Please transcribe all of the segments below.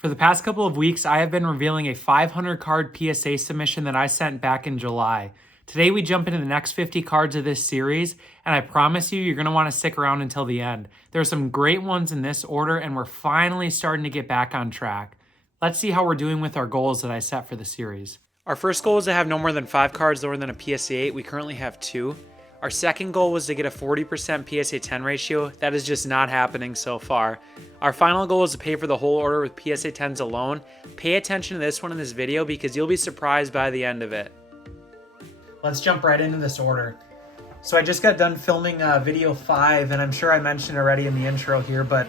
For the past couple of weeks, I have been revealing a 500 card PSA submission that I sent back in July. Today, we jump into the next 50 cards of this series, and I promise you're going to want to stick around until the end. There are some great ones in this order, and we're finally starting to get back on track. Let's see how we're doing with our goals that I set for the series. Our first goal is to have no more than 5 cards lower than a PSA 8. We currently have 2. Our second goal was to get a 40% PSA 10 ratio. That is just not happening so far. Our final goal is to pay for the whole order with PSA 10s alone. Pay attention to this one in this video because you'll be surprised by the end of it. Let's jump right into this order. So I just got done filming video 5, and I'm sure I mentioned already in the intro here, but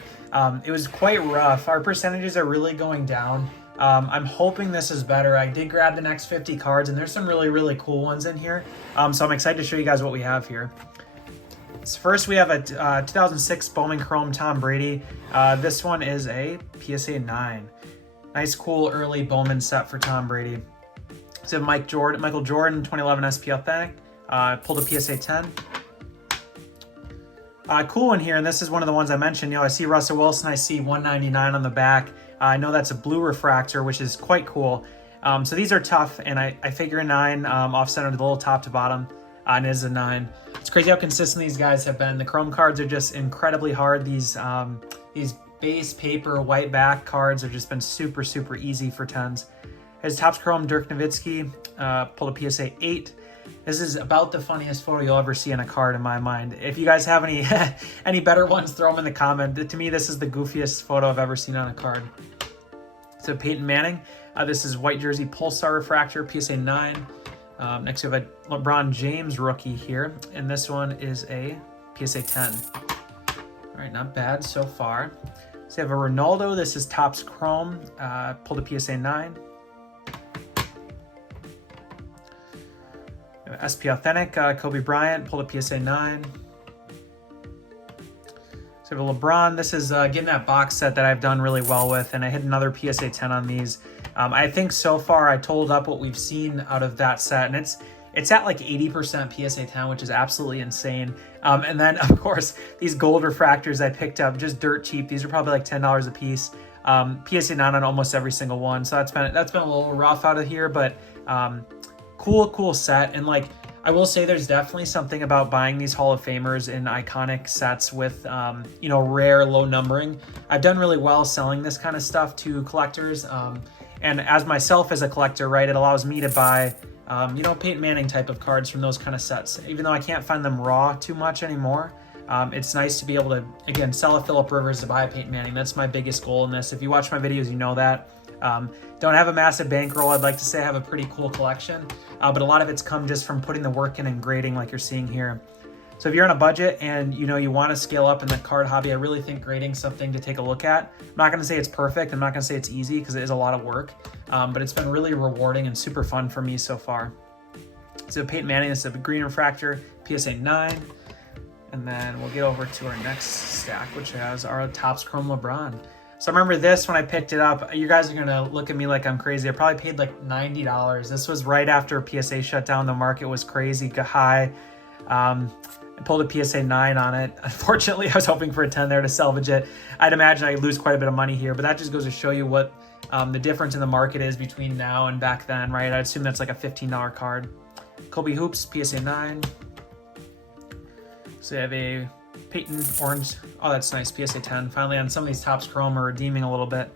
it was quite rough. Our percentages are really going down. I'm hoping this is better. I did grab the next 50 cards, and there's some really cool ones in here. So I'm excited to show you guys what we have here. So first, we have a 2006 Bowman Chrome Tom Brady. This one is a PSA 9. Nice, cool early Bowman set for Tom Brady. So Michael Jordan 2011 SP Authentic. Pulled a PSA 10. Cool one here, and this is one of the ones I mentioned. You know, I see Russell Wilson. I see 199 on the back. I know that's a blue refractor, which is quite cool. So these are tough, and I figure a 9 off-centered, a little top to bottom, and it is a 9. It's crazy how consistent these guys have been. The Chrome cards are just incredibly hard. These base paper white back cards have just been super easy for 10s. His Topps Chrome Dirk Nowitzki, pulled a PSA 8. This is about the funniest photo you'll ever see on a card in my mind. If you guys have any any better ones, throw them in the comment. To me, this is the goofiest photo I've ever seen on a card. So Peyton Manning, this is white jersey Pulsar refractor, PSA 9. Next we have a LeBron James rookie here, and this one is a PSA 10. All right, not bad so far. So we have a Ronaldo, this is Topps Chrome, pulled a PSA 9. SP Authentic, Kobe Bryant, pulled a PSA 9. So we have a LeBron. This is getting that box set that I've done really well with, and I hit another PSA 10 on these. I think so far I totaled up what we've seen out of that set, and it's at like 80% PSA 10, which is absolutely insane. And then, of course, these gold refractors I picked up just dirt cheap. These are probably like $10 a piece. PSA 9 on almost every single one, so that's been a little rough out of here, but cool set. And like I will say, there's definitely something about buying these Hall of Famers in iconic sets with you know, rare low numbering. I've done really well selling this kind of stuff to collectors, and as myself as a collector, right, it allows me to buy you know, Peyton Manning type of cards from those kind of sets. Even though I can't find them raw too much anymore, it's nice to be able to, again, sell a Phillip Rivers to buy a Peyton Manning. That's my biggest goal in this. If you watch my videos, you know that. Don't have a massive bankroll. I'd like to say I have a pretty cool collection, but a lot of it's come just from putting the work in and grading like you're seeing here. So if you're on a budget and you know you want to scale up in the card hobby, I really think grading's something to take a look at. I'm not going to say it's perfect. I'm not going to say it's easy because it is a lot of work, but it's been really rewarding and super fun for me so far. So Peyton Manning, this is a green refractor, PSA 9. And then we'll get over to our next stack, which has our Topps Chrome LeBron. So I remember this when I picked it up. You guys are gonna look at me like I'm crazy. I probably paid like $90. This was right after PSA shut down. The market was crazy high. I pulled a PSA 9 on it. Unfortunately, I was hoping for a 10 there to salvage it. I'd imagine I'd lose quite a bit of money here, but that just goes to show you what the difference in the market is between now and back then, right? I'd assume that's like a $15 card. Kobe Hoops, PSA 9. So you have a Peyton orange. Oh, that's nice. PSA 10. Finally, on some of these Topps Chrome are redeeming a little bit.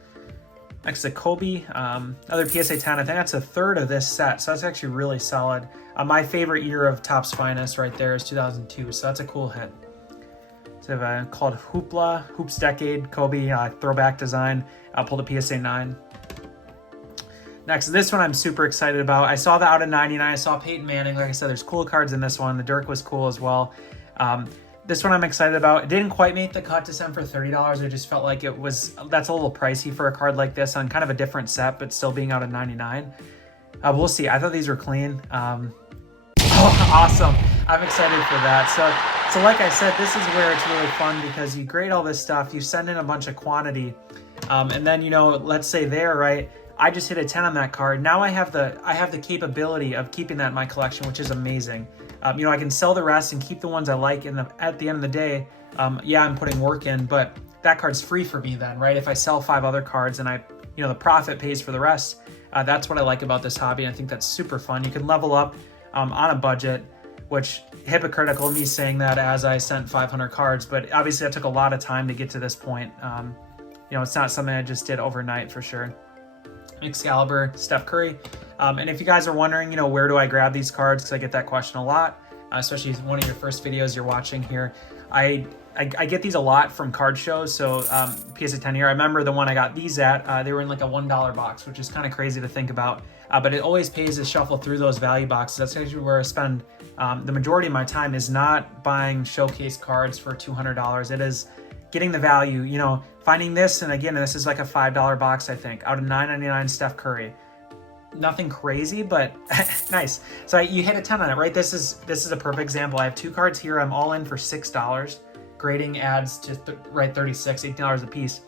Next to Kobe, another PSA 10. I think that's a third of this set, so that's actually really solid. My favorite year of Topps Finest right there is 2002, so that's a cool hit. So I have called Hoopla, Hoops Decade, Kobe, throwback design. I pulled a PSA 9. Next, this one I'm super excited about. I saw that out of 99. I saw Peyton Manning. Like I said, there's cool cards in this one. The Dirk was cool as well. This one I'm excited about. It didn't quite make the cut to send for $30. I just felt like that's a little pricey for a card like this on kind of a different set, but still being out of 99. We'll see. I thought these were clean. Oh, awesome. I'm excited for that. So like I said, this is where it's really fun because you grade all this stuff, you send in a bunch of quantity, and then, you know, let's say there, right, I just hit a 10 on that card. Now I have the capability of keeping that in my collection, which is amazing. You know, I can sell the rest and keep the ones I like. At the end of the day, yeah, I'm putting work in, but that card's free for me then, right? If I sell 5 other cards and I you know, the profit pays for the rest. That's what I like about this hobby. And I think that's super fun. You can level up on a budget, which hypocritical me saying that as I sent 500 cards, but obviously that took a lot of time to get to this point. You know, it's not something I just did overnight for sure. Excalibur, Steph Curry. And if you guys are wondering, you know, where do I grab these cards? Because I get that question a lot, especially one of your first videos you're watching here. I get these a lot from card shows. So PSA 10 here, I remember the one I got these at, they were in like a $1 box, which is kind of crazy to think about. But it always pays to shuffle through those value boxes. That's actually where I spend the majority of my time, is not buying showcase cards for $200. It is getting the value, you know, finding this. And again, this is like a $5 box, I think, out of $9.99 Steph Curry. Nothing crazy, but nice. So you hit a 10 on it, right? This is a perfect example. I have 2 cards here. I'm all in for $6. Grading adds to $18 a piece.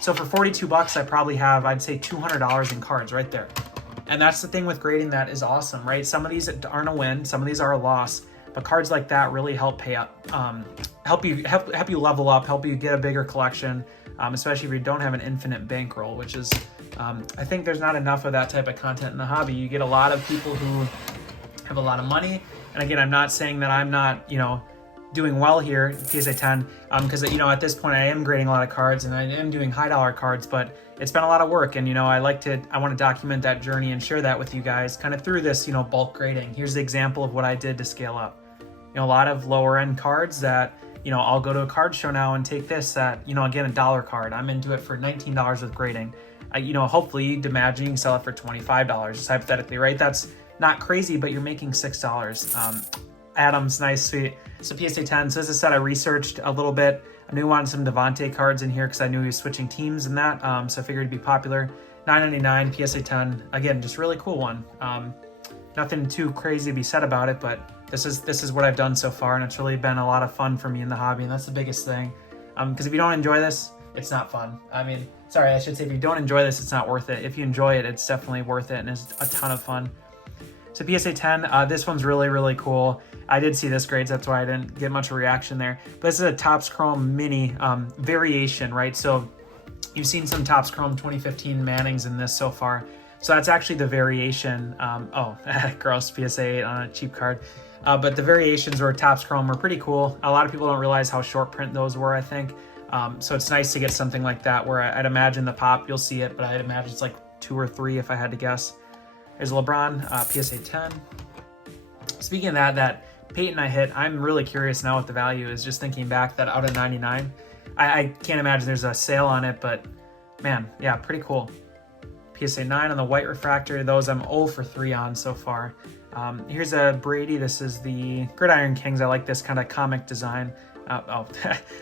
So for 42 bucks, I probably have, I'd say, $200 in cards right there. And that's the thing with grading that is awesome, right? Some of these aren't a win, some of these are a loss, but cards like that really help pay up, help you level up, help you get a bigger collection, especially if you don't have an infinite bankroll, which is, I think there's not enough of that type of content in the hobby. You get a lot of people who have a lot of money, and again, I'm not saying that I'm not, you know, doing well here, PSA 10, because you know, at this point I am grading a lot of cards and I am doing high dollar cards, but it's been a lot of work, and you know, I want to document that journey and share that with you guys kind of through this, you know, bulk grading. Here's the example of what I did to scale up. You know, a lot of lower end cards that, you know, I'll go to a card show now and take this at, you know, again, $1 card. I'm into it for $19 with grading. You know, hopefully you'd imagine you can sell it for $25, just hypothetically, right? That's not crazy, but you're making $6. Adams, nice, sweet. So PSA 10, so as I said, I researched a little bit. I knew I wanted some Devontae cards in here because I knew he was switching teams and that, so I figured it'd be popular. $9.99, PSA 10, again, just really cool one. Nothing too crazy to be said about it, but this is what I've done so far, and it's really been a lot of fun for me in the hobby, and that's the biggest thing. Because if you don't enjoy this, it's not fun. I mean, sorry, I should say if you don't enjoy this, it's not worth it. If you enjoy it, it's definitely worth it, and it's a ton of fun. So PSA 10, this one's really, really cool. I did see this grades, that's why I didn't get much reaction there. But this is a Topps Chrome Mini variation, right? So you've seen some Topps Chrome 2015 Mannings in this so far. So that's actually the variation. Oh, gross, PSA 8 on a cheap card. But the variations were Topps Chrome were pretty cool. A lot of people don't realize how short print those were, I think. So it's nice to get something like that where I'd imagine the pop, you'll see it, but I'd imagine it's like 2 or 3 if I had to guess. There's Lebron, PSA 10. Speaking of that Peyton I hit, I'm really curious now what the value is, just thinking back that out of 99. I can't imagine there's a sale on it, but man, yeah, pretty cool. PSA 9 on the white refractor. Those I'm 0 for 3 on so far. Here's a Brady. This is the Gridiron Kings. I like this kind of comic design.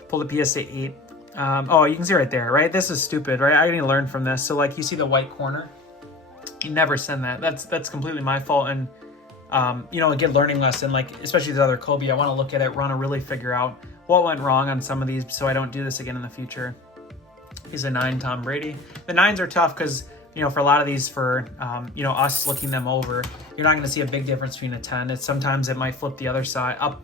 Pull the PSA 8. Oh, you can see right there, right? This is stupid, right? I need to learn from this. So like you see the white corner. You never send that. That's completely my fault. And you know, a good learning lesson, like especially the other Kobe, I want to look at it, want to really figure out what went wrong on some of these so I don't do this again in the future. He's a 9 Tom Brady. The 9s are tough because, you know, for a lot of these, for you know, us looking them over, you're not going to see a big difference between a 10. Sometimes it might flip the other side up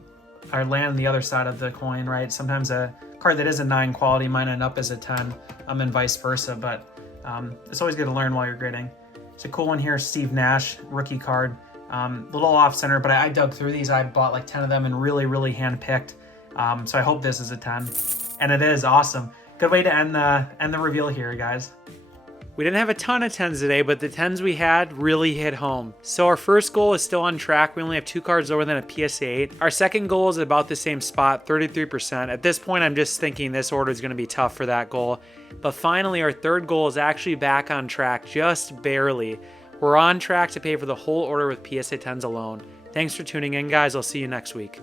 or land the other side of the coin, right? Sometimes a card that is a 9 quality might end up as a 10, and vice versa. But it's always good to learn while you're grading. It's a cool one here, Steve Nash rookie card. Little off center, but I dug through these. I bought like 10 of them and really hand picked. So I hope this is a 10, and it is awesome. Good way to end the reveal here, guys. We didn't have a ton of 10s today, but the 10s we had really hit home. So our first goal is still on track. We only have 2 cards lower than a PSA 8. Our second goal is about the same spot, 33%. At this point, I'm just thinking this order is going to be tough for that goal. But finally, our third goal is actually back on track, just barely. We're on track to pay for the whole order with PSA 10s alone. Thanks for tuning in, guys. I'll see you next week.